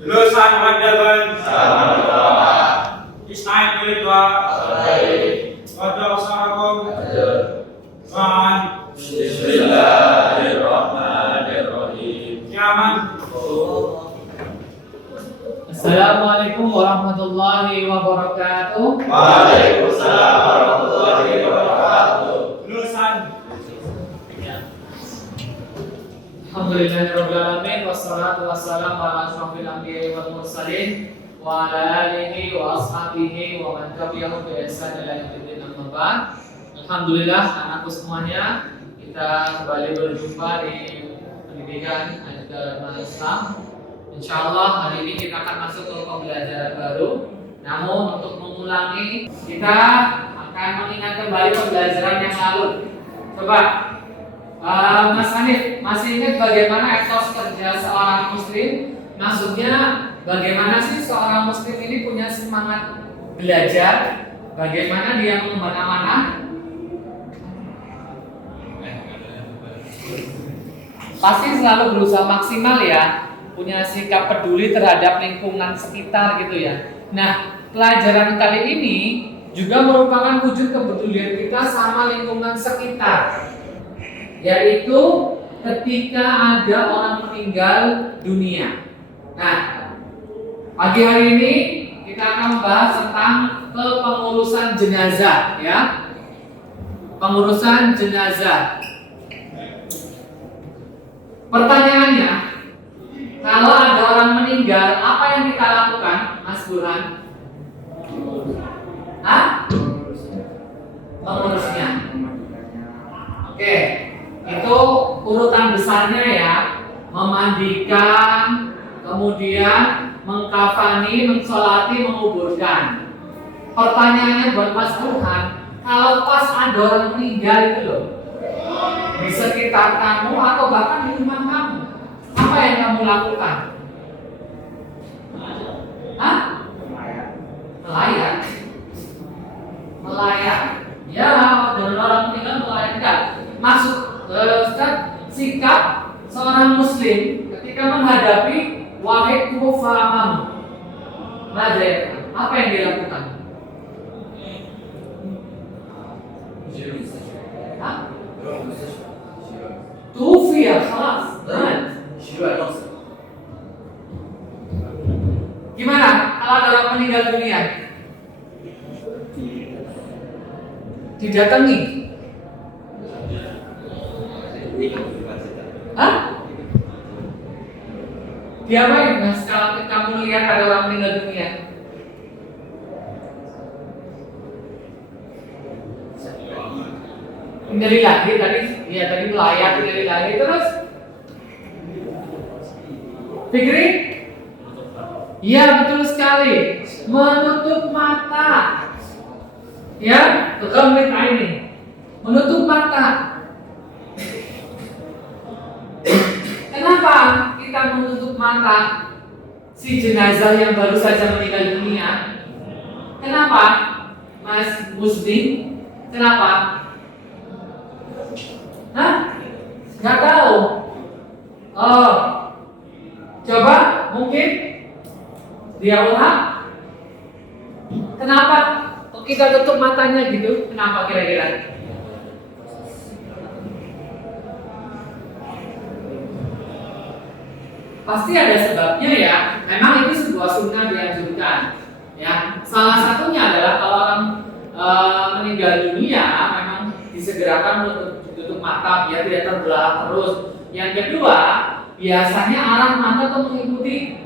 Lulusan mengadakan Isnaid Kulitwa Wajah Usahakum Ma'an Bismillahirrahmanirrahim. Nyaman. Assalamualaikum warahmatullahi wabarakatuh. Waalaikumsalam warahmatullahi wabarakatuh. Lulusan Alhamdulillahirabbil alamin wassalatu wassalamu ala asyrofil anbiya'i wal mursalin wa ala alihi wa ashabihi wa man tabi'ahum bi ihsan ila yaumil amma ba'd. Alhamdulillah anakku semuanya, kita kembali berjumpa di pendidikan agama Islam. Insyaallah hari ini kita akan masuk ke pembelajaran baru. Namun untuk mengulangi, kita akan mengingat kembali pembelajaran yang lalu. Coba Mas Hanif, masih ingat bagaimana etos kerja seorang muslim? Maksudnya bagaimana sih seorang muslim ini punya semangat belajar? Bagaimana dia mengemban amanah? Pasti selalu berusaha maksimal ya, punya sikap peduli terhadap lingkungan sekitar gitu ya. Nah, pelajaran kali ini juga merupakan wujud kepedulian kita sama lingkungan sekitar, yaitu ketika ada orang meninggal dunia. Nah, pagi hari ini kita akan membahas tentang kepengurusan jenazah ya. Pengurusan jenazah. Pertanyaannya, kalau ada orang meninggal, apa yang kita lakukan, Mas Burhan? Hah? Mengurusnya. Oke, itu urutan besarnya ya. Memandikan, kemudian mengkafani, mensolati, menguburkan. Pertanyaannya buat Mas Burhan, kalau pas ada orang meninggal itu loh, di sekitar kamu atau bahkan di rumah kamu, apa yang kamu lakukan? Hah? Melayat. Melayat. Ya, dengan orang meninggal melayat enggak? Maksud Ustaz, sikap seorang muslim ketika menghadapi wahid mufamam. Apa yang dia lakukan? Hah? Tufiya, khalas. Gimana kalau ada orang meninggal dunia? Didatangi? Hah? Diapain Mas kalau kamu lihat ada orang meninggal dunia? Dari lahir tadi, ya tadi melayat dari lahir terus. Fikri? Iya betul sekali. Menutup mata. Ya, kekamit ini. Menutup mata. Kenapa kita menutup mata si jenazah yang baru saja meninggal dunia? Kenapa, Mas Muslim? Kenapa? Hah? Nggak tahu. Oh, coba mungkin dia ulang. Kenapa kita tutup matanya gitu? Kenapa kira-kira? Pasti ada sebabnya ya. Memang itu sebuah sunnah dianjurkan. Ya, salah satunya adalah kalau orang meninggal dunia, memang disegerakan untuk tutup mata biar tidak terbelalak terus. Yang kedua, biasanya arah mata itu mengikuti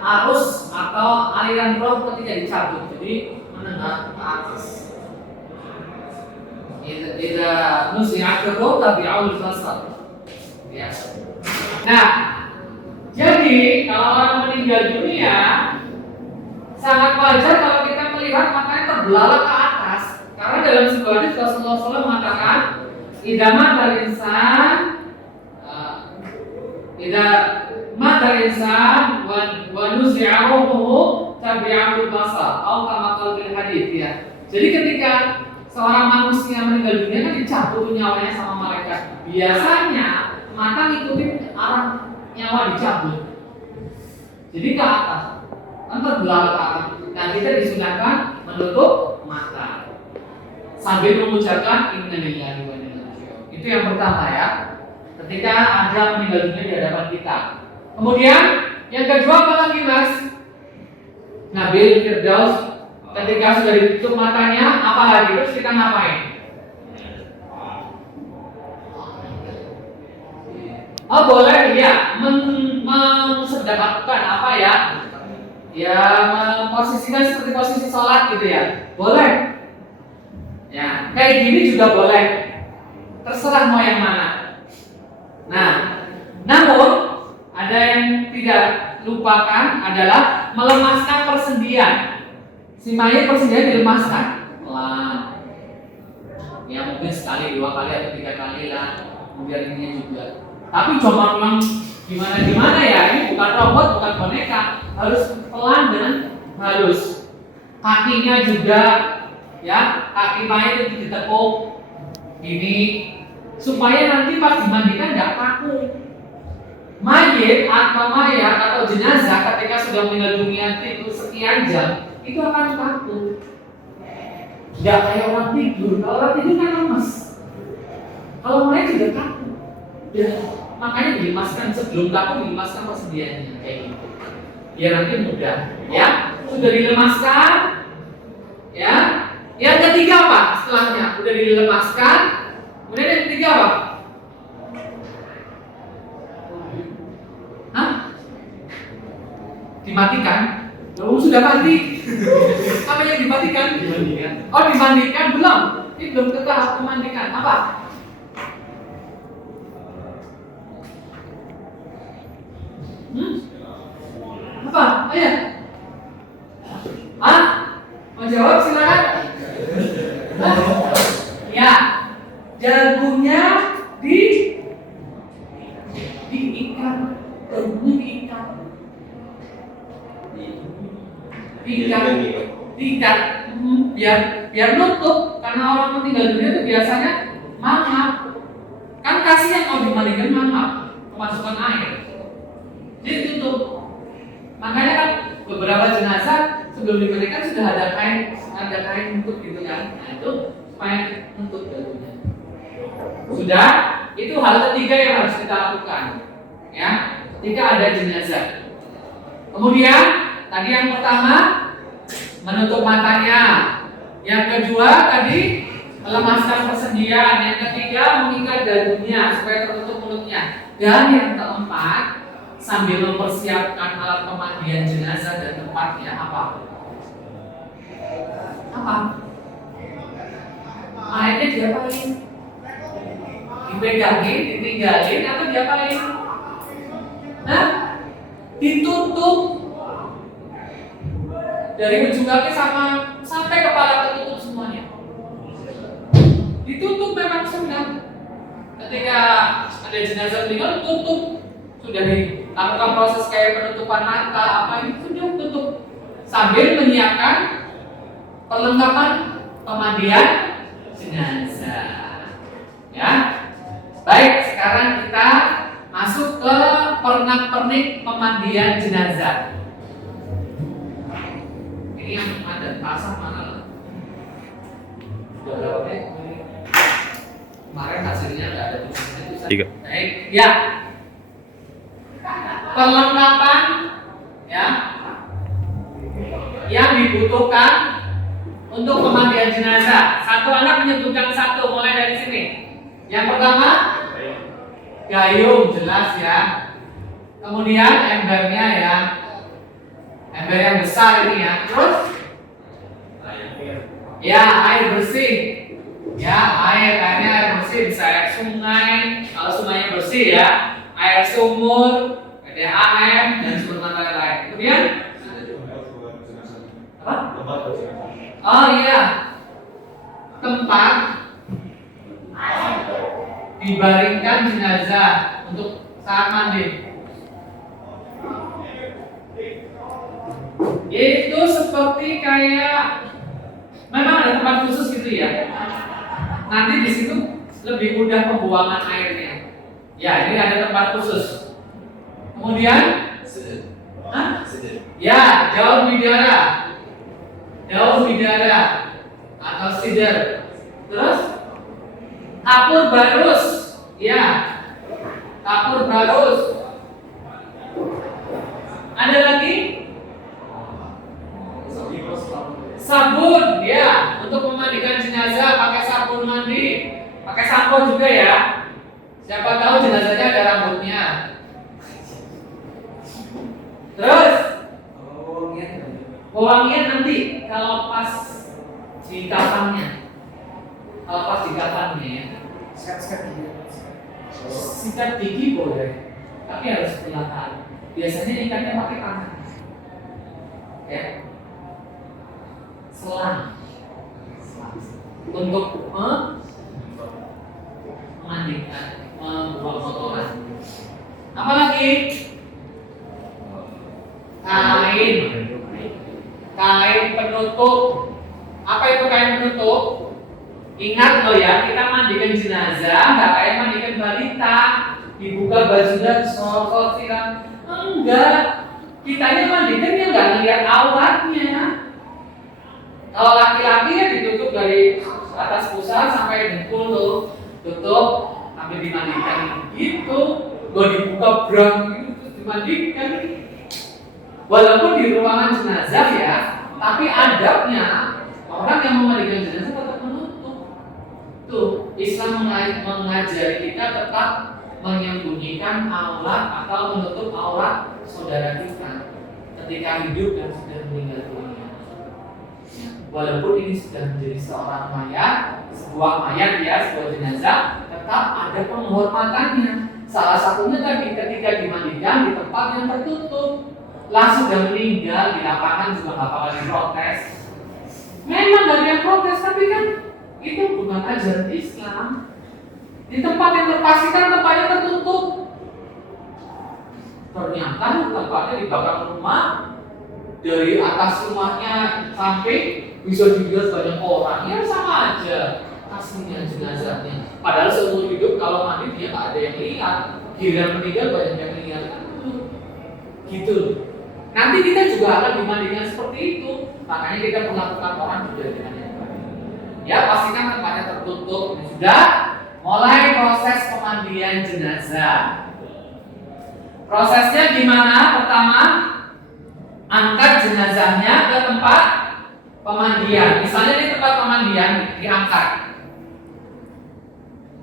arus atau aliran roh ketika dicabut, jadi menengah ke atas. Idza nuzi'at ar-ruh tabi'ul basar. Ya. Nah, jadi kalau orang meninggal dunia, sangat wajar kalau kita melihat matanya terbelalak ke atas. Karena dalam sebuah hadis Rasulullah SAW mengatakan, "Idza matal insan, idza matal insan wa nuzi'a ruhuhu tabi'ul basar." Atau kama qala fil hadits ya. Jadi ketika seorang manusia meninggal dunia kan dicabut nyawanya sama malaikat. Biasanya mata ngikutin arah nyawa dicabut. Jadi ke atas, kan terbelah ke atas. Nah kita disunahkan menutup mata sambil mengucapkan inna lillahi wa inna ilaihi raji'un. Itu yang pertama ya. Ketika ada meninggal dunia di hadapan kita. Kemudian yang kedua apa lagi mas? Nabil Firdaus ketika sudah ditutup matanya apa lagi? Terus kita ngapain? Oh boleh ya mensedekahkan apa ya? Ya memposisikan seperti posisi sholat gitu ya. Boleh. Ya kayak gini juga boleh. Terserah mau yang mana. Nah, namun ada yang tidak lupakan adalah melemaskan persendian. Si mayat persendian dilemaskan pelan. Ya mungkin sekali, 2 kali atau 3 kali lah. Kemudian ini juga. Tapi cuma memang gimana ya, ini bukan robot, bukan boneka, harus pelan dan halus. Kakinya juga, ya kaki mayat itu ditekuk ini supaya nanti pas dimandikan nggak kaku. Mayat atau jenazah ketika sudah meninggal dunia itu sekian jam itu akan kaku. Nggak kayak orang tidur. Kalau orang tidur kan lemes. Kalau mayat juga kaku. Ya, makanya dilemaskan sebelum kaku, dilemaskan persediaannya kayak gitu. Biar nanti mudah. Ya, sudah dilemaskan. Ya, yang ketiga apa? Setelahnya sudah dilemaskan. Kemudian yang ketiga apa? Hah? Dimatikan? Oh, sudah mati. Apa yang dimatikan? Dimandikan. Oh, dimandikan belum? Ini belum ke tahap memandikan. Apa? Apa? Ayo. Hah? Mau jawab silakan. Ya. Jagungnya diikat. Jagungnya diikat. Biar nutup karena orang meninggal dunia itu biasanya mangap. Kan kasihan kalau dimandikan mangap, kemasukan air. Jadi tutup. Makanya kan beberapa jenazah sebelum dimandikan sudah ada kain nutup gitu kan. Nah itu supaya nutup jagungnya. Sudah, itu hal ketiga yang harus kita lakukan. Ya, ketika ada jenazah. Kemudian tadi yang pertama menutup matanya. Yang kedua tadi melemaskan persendian. Yang ketiga mengikat dagunya supaya tertutup mulutnya. Dan yang keempat sambil mempersiapkan alat pemandian jenazah dan tempatnya apa? Mayatnya diapain? Dipegangin, ditinggalin, atau diapain? Nah, ditutup dari ujung kaki sampai kepala tertutup semuanya. Ditutup memang sudah. Ketika ada jenazah meninggal, tutup. Sudah dilakukan proses kayak penutupan mata, apa itu sudah tutup. Sambil menyiapkan perlengkapan pemandian jenazah. Ya. Baik, sekarang kita masuk ke pernak-pernik pemandian jenazah. Ini yang ada pasang mana? Sudah berapa menit? Kemarin hasilnya nggak ada tulisannya. 3. Baik, ya. Perlengkapan ya yang dibutuhkan untuk pemandian jenazah. Satu anak menyebutkan satu, mulai dari sini. Yang pertama gayung, jelas ya. Kemudian embernya ya, ember yang besar ini ya. Terus ya air bersih. Ya airnya air bersih, bisa air sungai. Kalau sungainya bersih ya, air sumur, PDAM dan sumber mata lain. Kemudian apa? Oh iya, tempat dibaringkan jenazah untuk saat mandi. Itu seperti kayak memang ada tempat khusus gitu ya. Nanti di situ lebih mudah pembuangan airnya. Ya, ini ada tempat khusus. Kemudian Hah? Ya, daun bidara. Daun bidara atau sidr. Terus kapur barus. Ya. Kapur barus. Ada lagi? Sabun, ya, untuk memandikan jenazah pakai sabun mandi, pakai sampo juga ya. Siapa tahu jenazahnya ada rambutnya. Terus pewangian nanti kalau pas di kafannya, ya. Sikat gigi boleh, tapi harus kelihatan. Biasanya ikatnya pakai tangan, ya. Selang untuk memandikan, membuang kotoran. Apa lagi? Kain penutup. Apa itu kain penutup? Ingat loh ya, kita mandikan jenazah nggak kayak mandikan balita, dibuka bajunya, disosot siram. Enggak, kita ini mandikan yang nggak ngeliat auratnya. Kalau laki-laki ya ditutup dari atas pusar sampai dengkul tuh, tutup sampai dimandikan gitu. Gak dibuka brang gitu terus dimandikan. Walaupun di ruangan jenazah ya, tapi adabnya orang yang memandikan jenazah tetap menutup. Tuh, Islam mengajari kita tetap menyembunyikan aurat atau menutup aurat saudara kita ketika hidup dan sudah meninggal dunia. Walaupun ini sudah menjadi seorang mayat, sebuah mayat ya, sebuah jenazah, tetap ada penghormatannya. Salah satunya tadi ketika dimandikan di tempat yang tertutup. Lah sudah meninggal di lapangan juga nggak bakal diprotes. Memang nggak ada yang protes, tapi kan itu bukan ajaran Islam. Di tempat yang terpastikan tempatnya tertutup. Ternyata tempatnya di belakang rumah, dari atas rumahnya sampai bisa dilihat banyak orang, ya sama aja aslinya jenazahnya. Padahal seumur hidup kalau mandi dia nggak ada yang lihat, giliran meninggal banyak yang lihat, gitu. Nanti kita juga akan dimandikan seperti itu, makanya kita melakukan orang juga dengan yang baik. Ya pastikan tempatnya tertutup. Sudah mulai proses pemandian jenazah. Prosesnya gimana? Pertama, angkat jenazahnya ke tempat pemandian. Misalnya di tempat pemandian diangkat.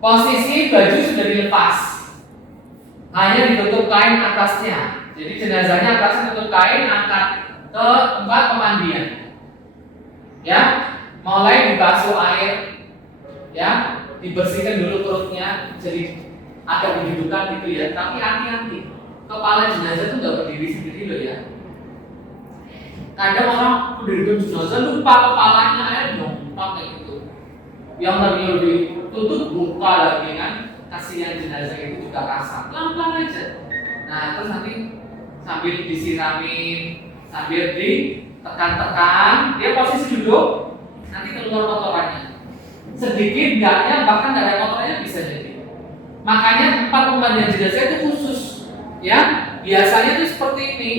Posisi baju sudah dilepas, hanya ditutup kain atasnya. Jadi jenazahnya atasnya tutup kain, angkat ke tempat pemandian. Ya, mulai dibasuh air, ya, dibersihkan dulu perutnya, jadi agak didudukan gitu ya. Tapi hati-hati, kepala jenazah itu nggak berdiri sendiri loh ya. Kadang orang mendirikan jenazah lupa kepalanya, dong, kayak gitu. Yang tadi ditutup buka lagi kan, kasihan jenazah itu juga kasar. Pelan-pelan aja. Nah terus nanti sambil disiramin, sambil ditekan-tekan, dia posisi duduk, nanti keluar kotorannya. Sedikit enggaknya, bahkan nggak ada kotorannya bisa jadi. Makanya tempat pemandian jenazah itu khusus, ya. Biasanya itu seperti ini.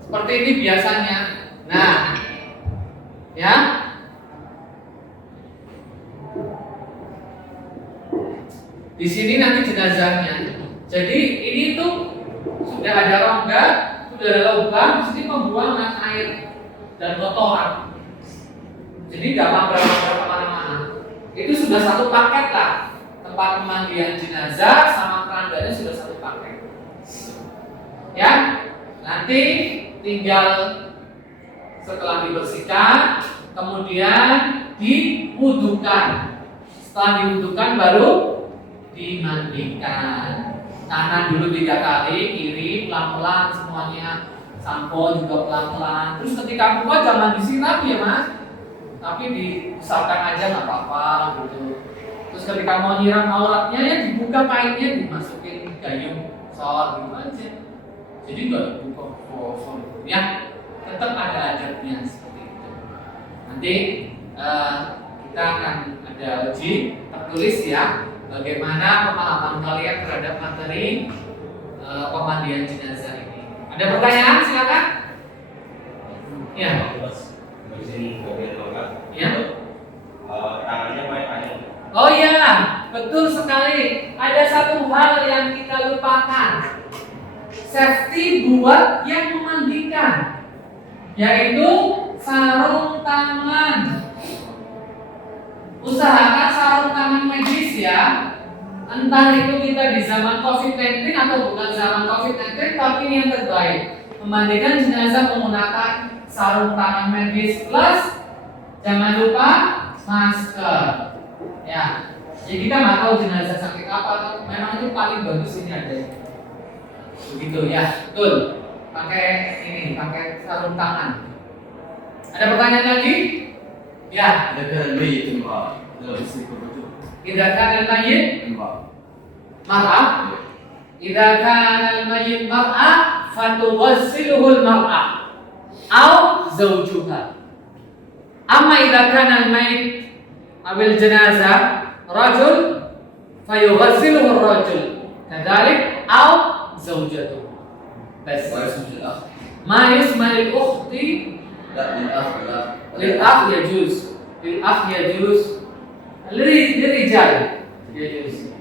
Seperti ini biasanya. Nah, ya. Di sini nanti jenazahnya. Jadi ini tuh sudah ada rongga, sudah ada lubang, di sini pembuangan air dan kotoran. Jadi nggak mabrak-mabrak kemana-mana. Itu sudah satu paket lah. Tempat pemandian jenazah sama keranjanya sudah satu paket. Ya, nanti tinggal setelah dibersihkan, kemudian diwudukan. Setelah diwudukan baru dimandikan. Kanan dulu 3 kali, kiri pelan-pelan semuanya, sampo juga pelan-pelan. Terus ketika buka jangan disiram ya mas, tapi diusapkan aja nggak apa-apa gitu. Terus ketika mau nyiram auratnya ya dibuka kainnya, dimasukin gayung shower gitu aja. Jadi nggak dibuka ya, tetap ada adabnya seperti itu. Nanti kita akan ada uji tertulis ya, bagaimana pemahaman kalian terhadap materi pemandian jenazah ini. Ada pertanyaan? Silakan. Ya. Di sini mobil tongkat. Ya. Tangannya panjang. Oh iya, betul sekali. Ada satu hal yang kita lupakan. Safety buat yang memandikan, yaitu sarung tangan. Usahakan sarung tangan medis ya. Entah itu kita di zaman COVID-19 atau bukan zaman COVID-19, tapi ini yang terbaik. Memandikan jenazah menggunakan sarung tangan medis plus jangan lupa masker. Ya, jadi kita nggak tahu jenazah sakit apa, memang itu paling bagus ini ada. Begitu ya, betul. Pakai ini, pakai sarung tangan. Ada pertanyaan lagi? Ya. إذا كان الميت امرأة يغسل الرجل. Idza kana al-mayyit امرأة. mar'ah. Idza kana al-mayyit mar'ah fatughsiluhu al-mar'ah aw zawjuha. Amma idza kana al-mayyit abil janazah rajul fayughsiluhu ar-rajul kadzalik aw zawjatuhu. Bas. ويسجد الأخ. Ma yusmal al-ukhti لا للأخ لا. lil-akh yajuz. Lil-akh yajuz. Lirijal yajuz.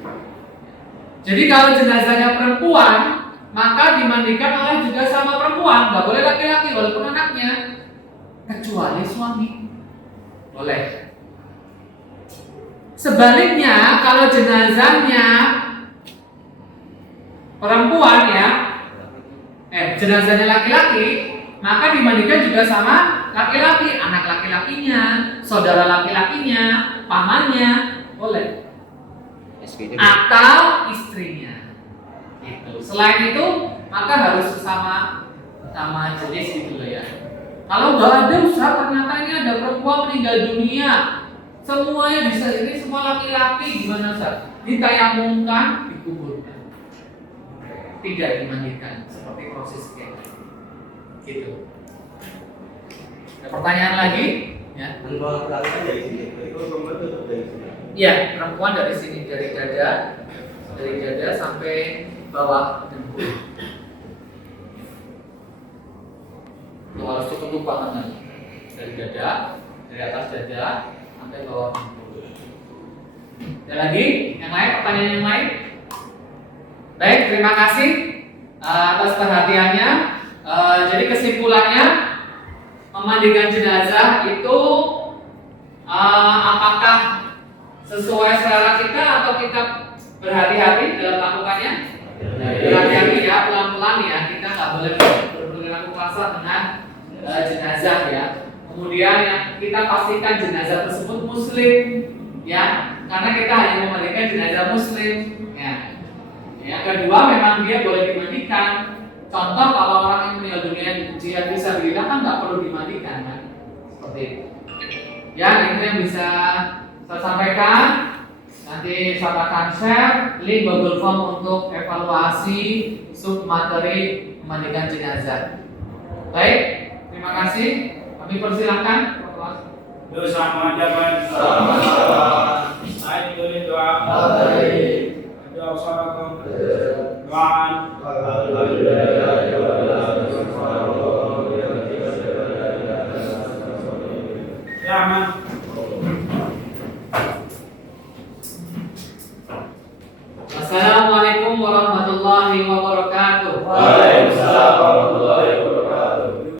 Jadi kalau jenazahnya perempuan, maka dimandikan oleh juga sama perempuan, nggak boleh laki-laki walaupun anaknya, kecuali suami. Boleh. Sebaliknya, kalau jenazahnya perempuan ya, jenazahnya laki-laki, maka dimandikan juga sama laki-laki, anak laki-lakinya, saudara laki-lakinya, pamannya, boleh. Atau istrinya. Gitu. Selain itu, maka harus sama jenis gitu loh ya. Kalau nggak ada Ustaz, ternyata ini ada perempuan meninggal dunia, semuanya bisa ini semua laki-laki, gimana Ustaz? Ditayamumkan, dikuburkan, tidak dimandikan seperti proses kayak gitu. Ada pertanyaan lagi? Ya. Kalau laki dari sini, itu perempuan tutup dari sini. Iya, perempuan dari sini dari dada sampai bawah dengkul. Itu harus tutup tangan dari dada, dari atas dada sampai bawah dengkul. Ada lagi? Yang lain? Pertanyaan yang lain? Baik, terima kasih atas perhatiannya. Jadi kesimpulannya, memandikan jenazah itu apakah sesuai selera kita atau kita berhati-hati dalam melakukannya? Berhati-hati ya, pelan-pelan ya. Kita nggak boleh berperilaku kasar dengan jenazah ya. Kemudian yang kita pastikan jenazah tersebut muslim ya, karena kita hanya memandikan jenazah muslim ya. Yang kedua, memang dia boleh dimandikan. Contoh kalau orang yang meninggal dunia jihad fisabilillah kan nggak perlu dimandikan kan, seperti itu. Ya, ini yang bisa saya sampaikan. Nanti saya akan share link Google Form untuk evaluasi submateri memandikan jenazah. Baik, terima kasih. Kami persilahkan. Dosa mengajarkan. Saya diberi doa. Doa usahakum. Doaan. Ya aman. Assalamualaikum warahmatullahi wabarakatuh. Waalaikumsalam warahmatullahi wabarakatuh.